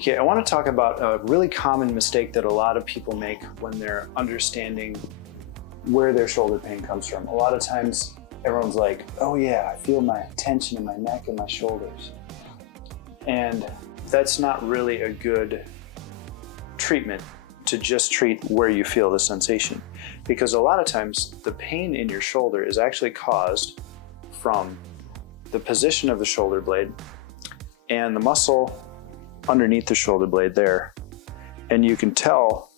Okay, I want to talk about a really common mistake that a lot of people make when they're understanding where their shoulder pain comes from. A lot of times everyone's like, oh yeah, I feel my tension in my neck and my shoulders. And that's not really a good treatment to just treat where you feel the sensation. Because a lot of times the pain in your shoulder is actually caused from the position of the shoulder blade and the muscle underneath the shoulder blade there. And you can tell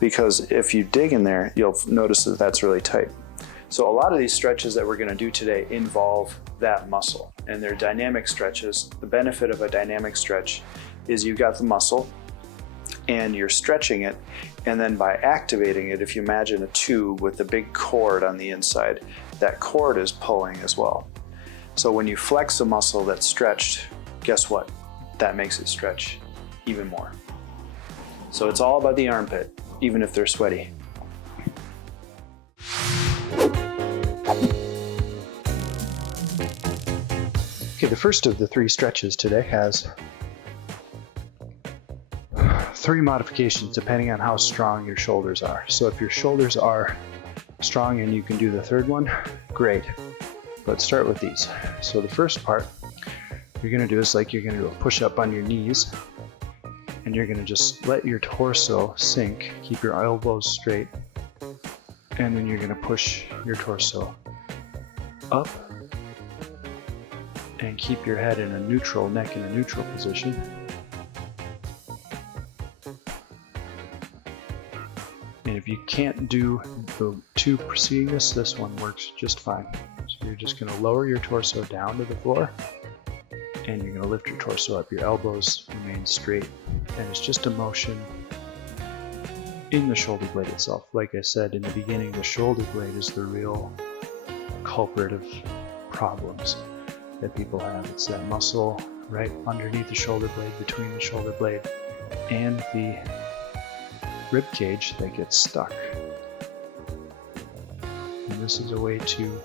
because if you dig in there, you'll notice that that's really tight. So a lot of these stretches that we're going to do today involve that muscle, and they're dynamic stretches. The benefit of a dynamic stretch is you've got the muscle and you're stretching it, and then by activating it, if you imagine a tube with a big cord on the inside, that cord is pulling as well. So when you flex a muscle that's stretched, guess what? That makes it stretch even more. So it's all about the armpit, even if they're sweaty. Okay, the first of the 3 stretches today has 3 modifications depending on how strong your shoulders are. So if your shoulders are strong and you can do the 3rd one, great. Let's start with these. So the first part you're going to do is like you're going to do a push-up on your knees, and you're going to just let your torso sink, keep your elbows straight, and then you're going to push your torso up and keep your head in a neutral, neck in a neutral position. And if you can't do the 2 preceding this one works just fine. So you're just going to lower your torso down to the floor, and you're going to lift your torso up. Your elbows remain straight, and it's just a motion in the shoulder blade itself. Like I said in the beginning, the shoulder blade is the real culprit of problems that people have. It's that muscle right underneath the shoulder blade, between the shoulder blade and the rib cage that gets stuck. And this is a way to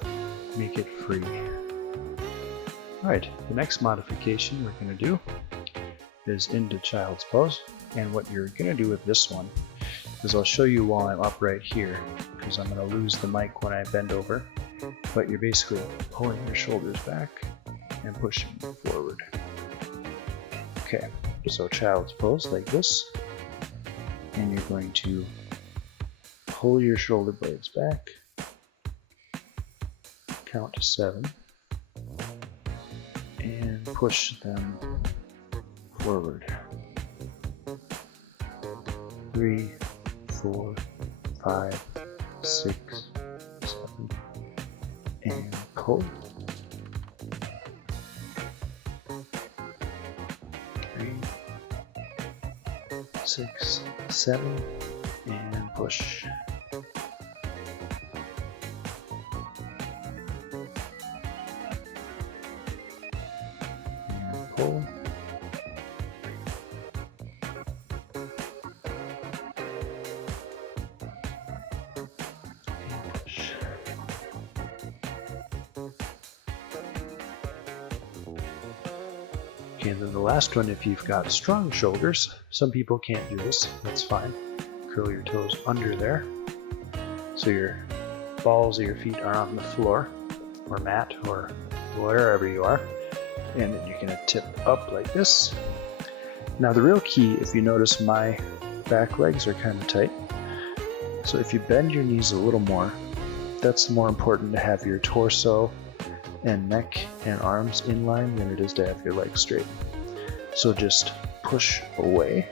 make it free. Alright, the next modification we're going to do is into child's pose. And what you're going to do with this one is I'll show you while I'm upright here, because I'm going to lose the mic when I bend over. But you're basically pulling your shoulders back and pushing forward. Okay, so child's pose like this. And you're going to pull your shoulder blades back, count to 7, and push them forward. 3, 4, 5, 6, 7, and pull. 3, 6, 7, and push. And pull. And push. Okay, and then the last one, if you've got strong shoulders, some people can't do this, that's fine. Curl your toes under there, so your balls of your feet are on the floor, or mat, or wherever you are, and then you're going to tip up like this. Now the real key, if you notice my back legs are kind of tight, so if you bend your knees a little more, that's more important to have your torso and neck and arms in line than it is to have your legs straight. So just push away.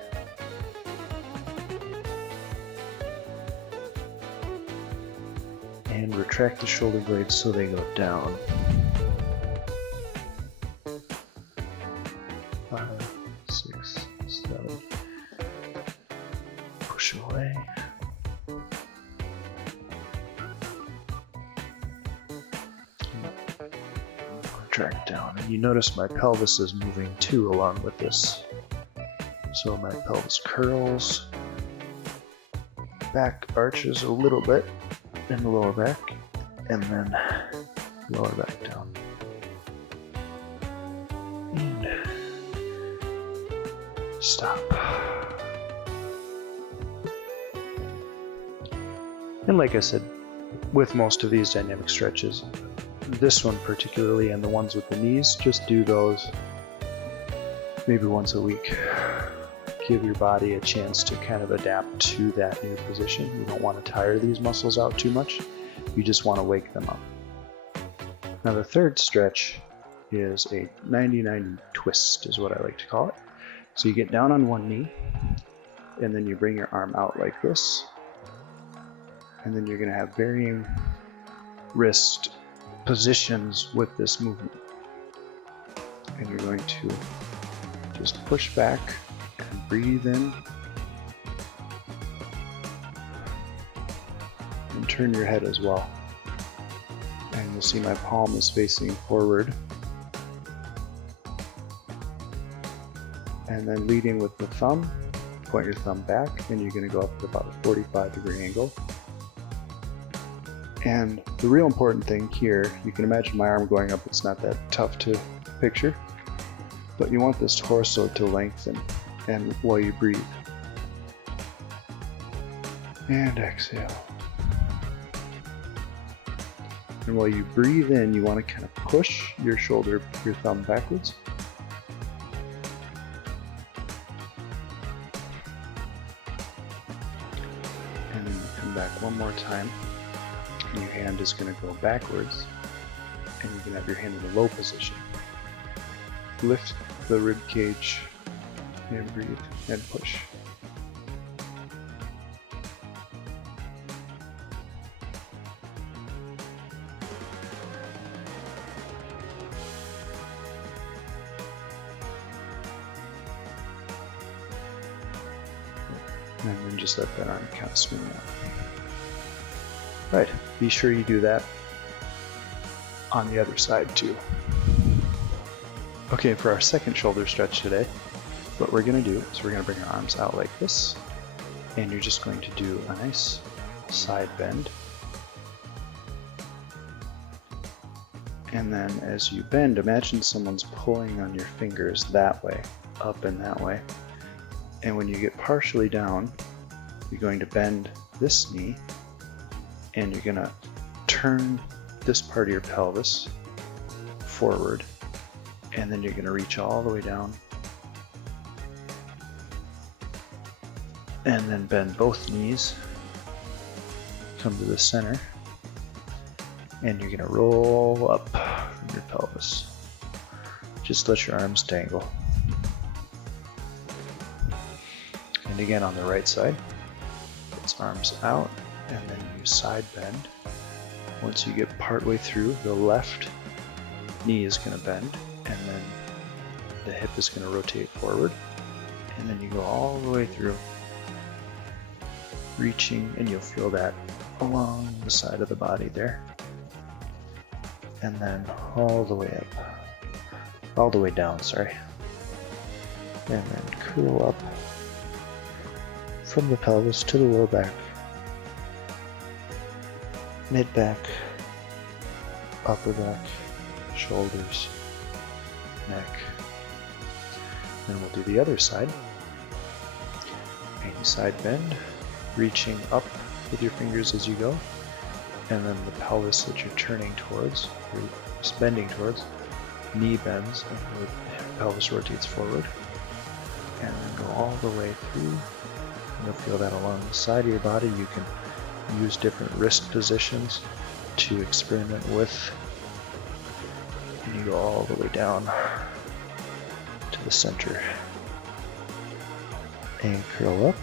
And retract the shoulder blades so they go down. 5, 6, 7. Push away. Retract down. And you notice my pelvis is moving too along with this. So my pelvis curls, back arches a little bit in the lower back, and then lower back down. And Stop. And like I said, with most of these dynamic stretches, this one particularly and the ones with the knees, just do those maybe once a week. Give your body a chance to kind of adapt to that new position. You don't want to tire these muscles out too much. You just want to wake them up. Now the third stretch is a 90-90 twist is what I like to call it. So you get down on one knee and then you bring your arm out like this. And then you're going to have varying wrist positions with this movement. And you're going to just push back and breathe in. And turn your head as well. And you'll see my palm is facing forward. And then leading with the thumb, point your thumb back, and you're going to go up at about a 45-degree angle. And the real important thing here, you can imagine my arm going up, it's not that tough to picture, but you want this torso to lengthen and while you breathe. And exhale. And while you breathe in, you want to kind of push your shoulder, your thumb backwards. And then you come back one more time. And your hand is going to go backwards, and you can have your hand in a low position. Lift the rib cage and breathe and push. And then just let that arm kind of swing out. Right, be sure you do that on the other side too. Okay, for our second shoulder stretch today, what we're going to do is we're going to bring our arms out like this, and you're just going to do a nice side bend. And then as you bend, imagine someone's pulling on your fingers that way, up and that way. And when you get partially down, you're going to bend this knee, and you're going to turn this part of your pelvis forward, and then you're going to reach all the way down, and then bend both knees, come to the center, and you're going to roll up from your pelvis. Just let your arms dangle. And again on the right side, it's arms out, and then you side bend. Once you get partway through, the left knee is going to bend, and then the hip is going to rotate forward, and then you go all the way through, reaching, and you'll feel that along the side of the body there, and then all the way up, all the way down, sorry, and then curl up from the pelvis to the lower back, mid back, upper back, shoulders, neck. Then we'll do the other side. And you side bend, reaching up with your fingers as you go, and then the pelvis that you're turning towards, or bending towards, knee bends, and the pelvis rotates forward, and then go all the way through. You'll feel that along the side of your body. You can use different wrist positions to experiment with. And you go all the way down to the center. And curl up.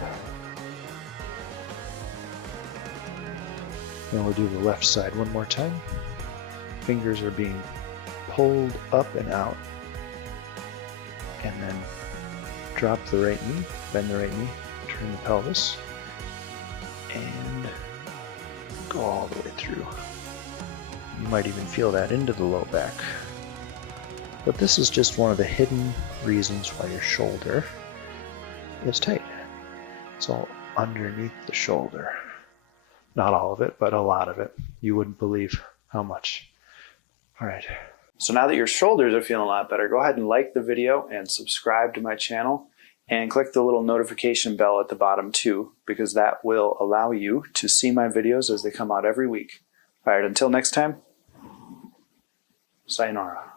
Then we'll do the left side one more time. Fingers are being pulled up and out. And then drop the right knee, bend the right knee, turn the pelvis, and go all the way through. You might even feel that into the low back. But this is just one of the hidden reasons why your shoulder is tight. It's all underneath the shoulder. Not all of it, but a lot of it. You wouldn't believe how much. All right. So now that your shoulders are feeling a lot better, go ahead and like the video and subscribe to my channel. And click the little notification bell at the bottom too, because that will allow you to see my videos as they come out every week. All right, until next time, sayonara.